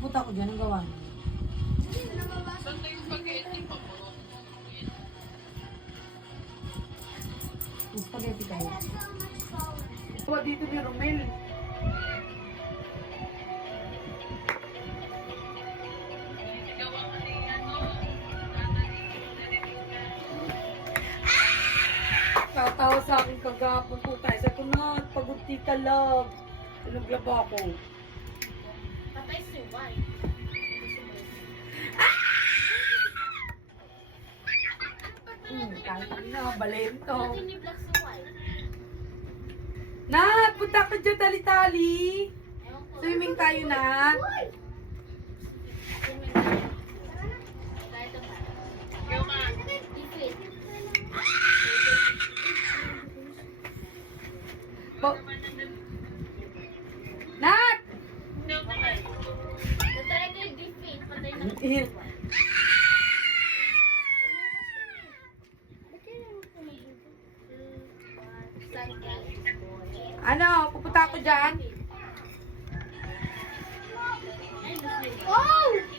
pupunta ko dyan, ang gawa niyo. Saan na yung spaghetti pa po? Yung spaghetti tayo. Ito dito ni Romel. Gawa ka ni ano? Tatawa sa akin kagapon po tayo. Sa tunat, pagod ka love. Naglaba ako. Patay si White. Kahit na, balento. Hindi ni Black si White. Nat, punta ka dyan, tali-tali. Ewan ko. Swimming tayo, Nat. Swimming tayo. Kahit ang Yung ma. Ipit. Nat! Natry ko yung defeat. Patay na. Ano, pupunta ako dyan? Oh!